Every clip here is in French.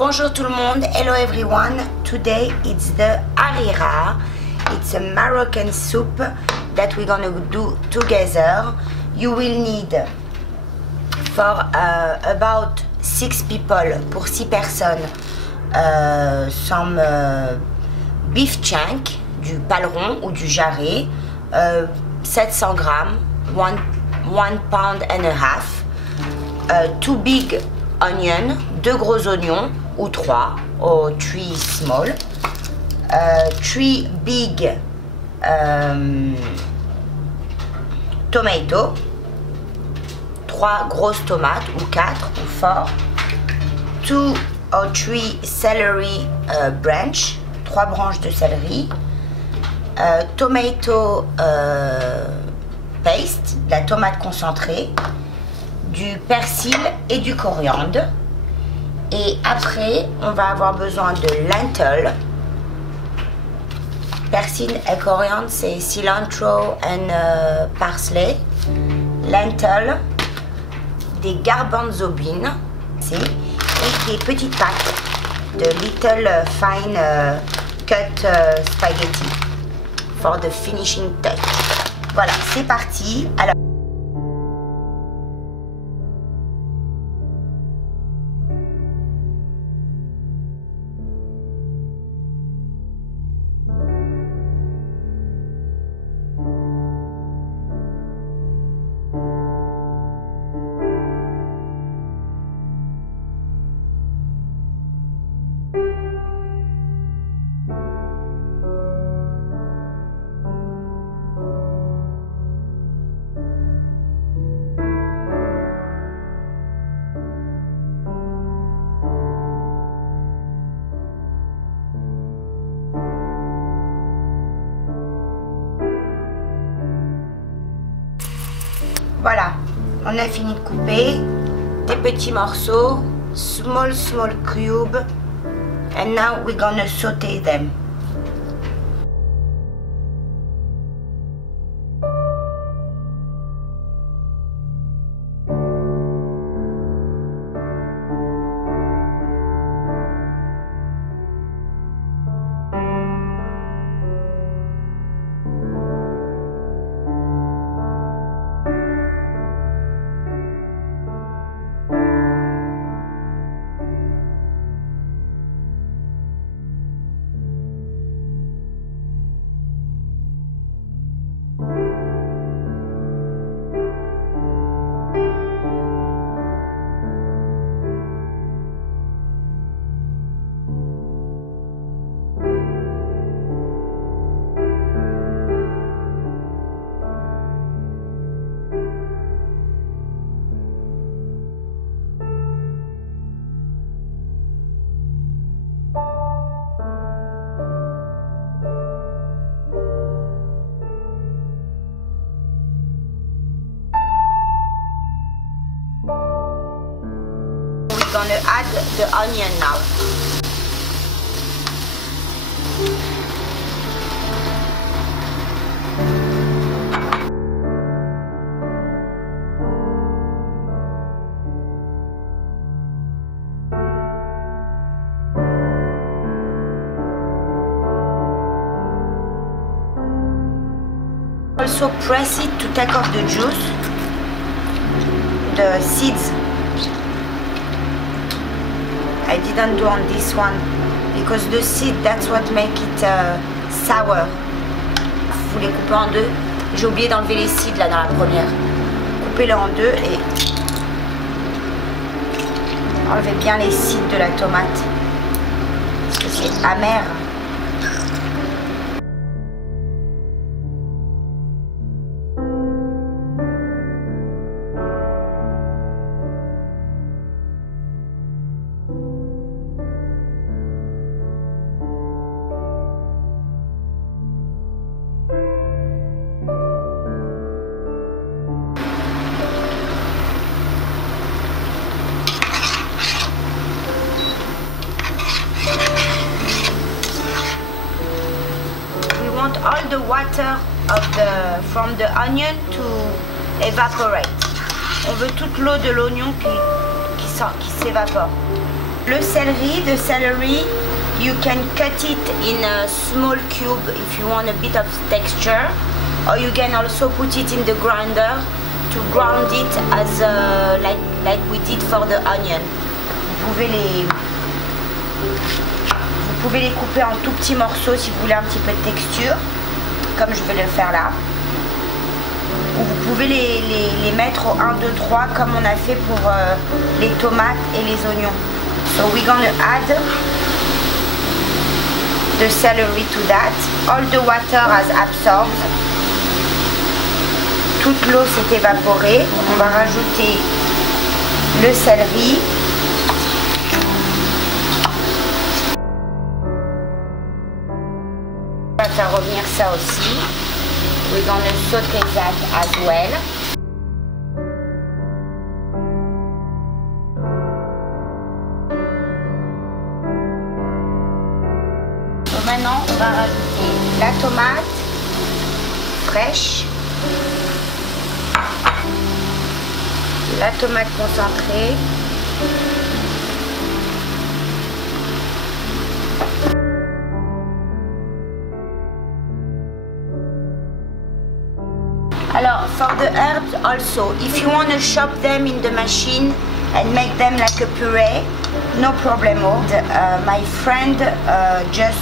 Bonjour tout le monde, hello everyone. Today it's the harira. It's a Moroccan soup that we're gonna do together. You will need for about 6 people, pour 6 personnes, some beef chunk, du paleron ou du jarret, 700 grammes, 1 pound and a half, 2 big onions, 2 gros oignons ou 3 or 3 small, 3 big tomato, 3 grosses tomates ou 4 ou 4, 2 or 3 celery branch, 3 branches de céleri, tomato paste, la tomate concentrée, du persil et du coriandre. Et après, on va avoir besoin de lentil. Persil et coriandre, c'est cilantro and parsley. Lentil, des garbanzo beans et des petites pâtes de little fine cut spaghetti for the finishing touch. Voilà, c'est parti. Alors, voilà, on a fini de couper des petits morceaux, small cube, and now we're gonna sauté them. Gonna add the onion now. Also press it to take off the juice, the seeds. I didn't do on this one because the seed, that's what make it sour. Vous les coupez en deux. J'ai oublié d'enlever les seeds là dans la première. Coupez-le en deux et enlevez bien les seeds de la tomate parce que c'est amer. All the water from the onion to evaporate. On veut toute l'eau de l'oignon qui s'évapore. le celery, the celery, you can cut it in a small cube if you want a bit of texture, or you can also put it in the grinder to ground it as like we did for the onion. Vous pouvez les couper en tout petits morceaux si vous voulez un petit peu de texture, comme je vais le faire là. Ou vous pouvez les mettre au 1, 2, 3 comme on a fait pour les tomates et les oignons. So we're gonna add the celery to that. All the water has absorbed. Toute l'eau s'est évaporée. On va rajouter le céleri. On va faire revenir ça aussi. We're gonna sauter that as well. Donc maintenant, on va rajouter la tomate fraîche, la tomate concentrée, alors for the herbs also, if you want to chop them in the machine and make them like a puree, no problemo. My friend just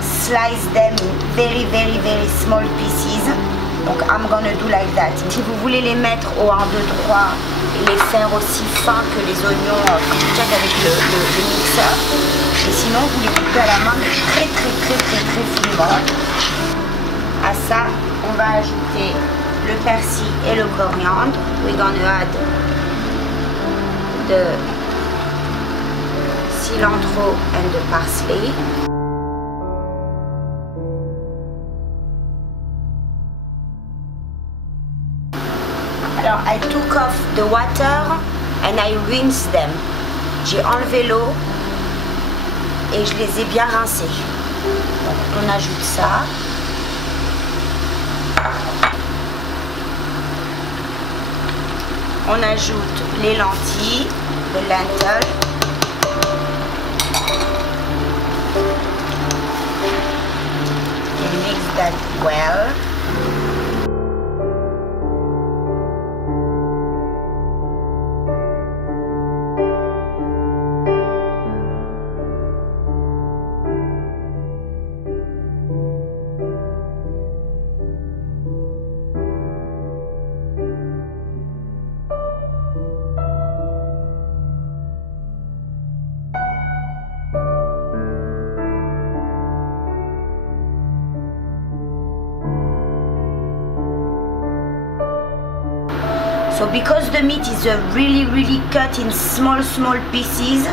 slice them in very small pieces. Donc I'm gonna do like that. Si vous voulez les mettre au 1, 2, 3 et les faire aussi fins que les oignons, check avec le mixeur. Et sinon vous les coupez à la main très finement. À ça, on va ajouter le persil et le coriandre. We're gonna add the cilantro and the parsley. Alors, I took off the water and I rinsed them. J'ai enlevé l'eau et je les ai bien rincés. Donc, on ajoute ça. On ajoute les lentilles, the lentil. And mix that well. So because the meat is really cut in small pieces,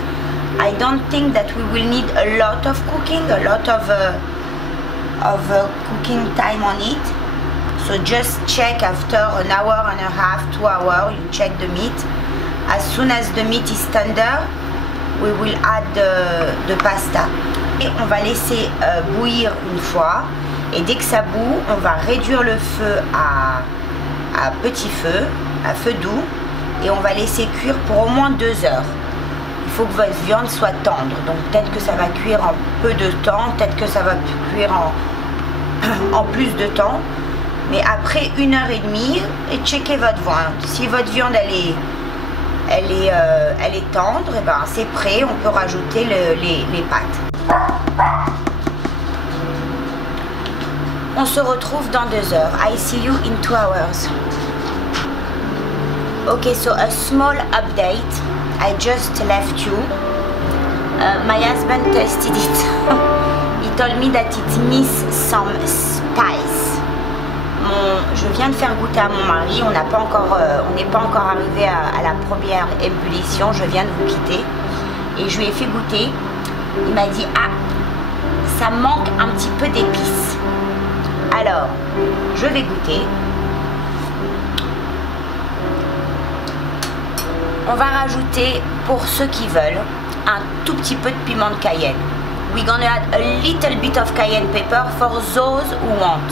I don't think that we will need a lot of cooking, a lot of cooking time on it. So just check after an hour and a half, 2 hours, you check the meat. As soon as the meat is tender, we will add the pasta. Et on va laisser bouillir une fois. Et dès que ça bout, on va réduire le feu à petit feu, à feu doux, et on va laisser cuire pour au moins 2 heures. Il faut que votre viande soit tendre, donc peut-être que ça va cuire en peu de temps, peut-être que ça va cuire en plus de temps, mais après 1h30, et checkez votre viande. Si votre viande elle est tendre, et ben c'est prêt, on peut rajouter les pâtes. On se retrouve dans 2 heures. I see you in 2 hours. Okay, so a small update. I just left you. My husband tasted it. He told me that it needs some spice. Je viens de faire goûter à mon mari. On n'est pas encore arrivé à la première ébullition. Je viens de vous quitter et je lui ai fait goûter. Il m'a dit ah, ça manque un petit peu d'épices. Alors, je vais goûter. On va rajouter, pour ceux qui veulent, un tout petit peu de piment de Cayenne. We're gonna add a little bit of cayenne pepper for those who want.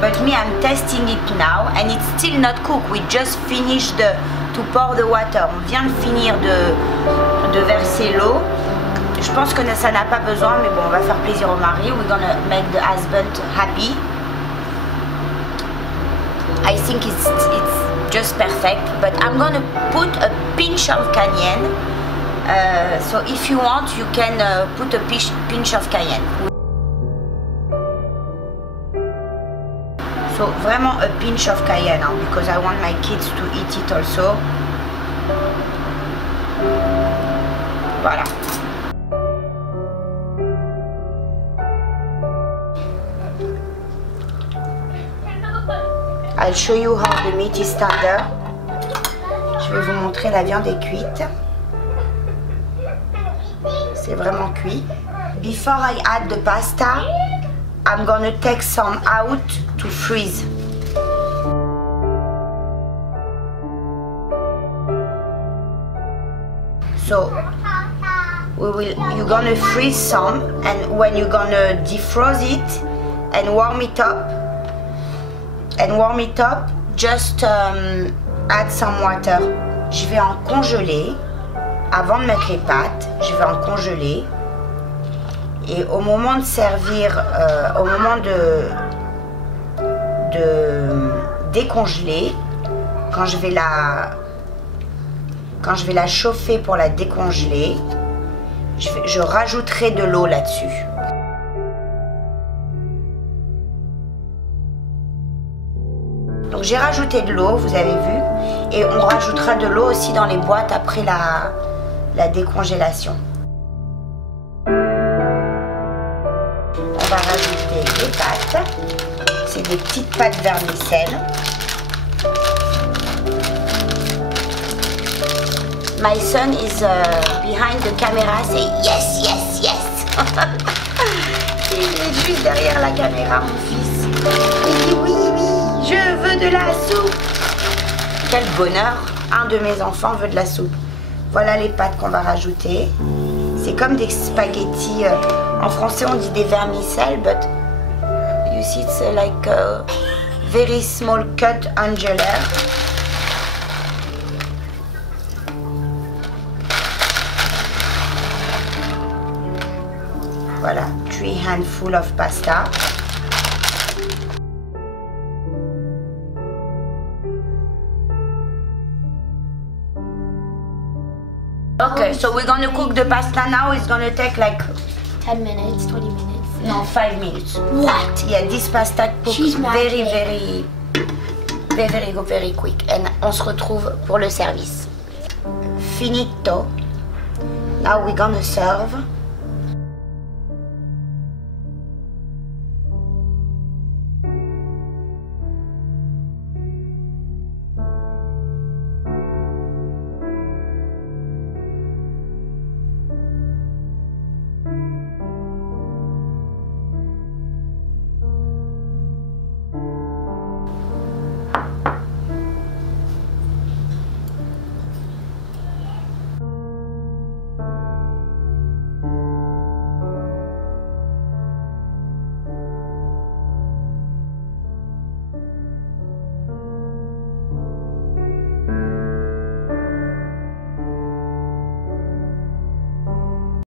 But me, I'm testing it now and it's still not cooked. We just finished to to pour the water. On vient de finir de verser l'eau. Je pense que ça n'a pas besoin, mais bon, on va faire plaisir au mari. We're gonna make the husband happy. I think it's just perfect, but I'm gonna put a pinch of cayenne. So if you want, you can put a pinch of cayenne. So vraiment a pinch of cayenne, hein, because I want my kids to eat it also. Voilà. I'll show you how the meat is tender. Je vais vous montrer, la viande est cuite. C'est vraiment cuit. Before I add the pasta, I'm gonna take some out to freeze. So you're gonna freeze some, and when you're gonna defrost it and warm it up, just add some water. Je vais en congeler avant de mettre les pâtes. Je vais en congeler et au moment de servir, au moment de décongeler, quand je vais la chauffer pour la décongeler, je rajouterai de l'eau là-dessus. Donc j'ai rajouté de l'eau, vous avez vu, et on rajoutera de l'eau aussi dans les boîtes après la décongélation. On va rajouter les pâtes. C'est des petites pâtes vermicelles. My son is behind the camera, say yes, yes, yes. Il est juste derrière la caméra, mon fils. Il dit oui, oui, je veux de la soupe. Quel bonheur, un de mes enfants veut de la soupe. Voilà les pâtes qu'on va rajouter. C'est comme des spaghettis. En français, on dit des vermicelles, but you see, it's like a very small cut angular. Voilà, 3 handfuls of pasta. Okay, so we're gonna cook the pasta now. It's gonna take like 10 minutes, 20 minutes. No, 5 minutes. What? Yeah, this pasta cooks very quick. And on se retrouve pour le service. Finito. Now we're gonna serve.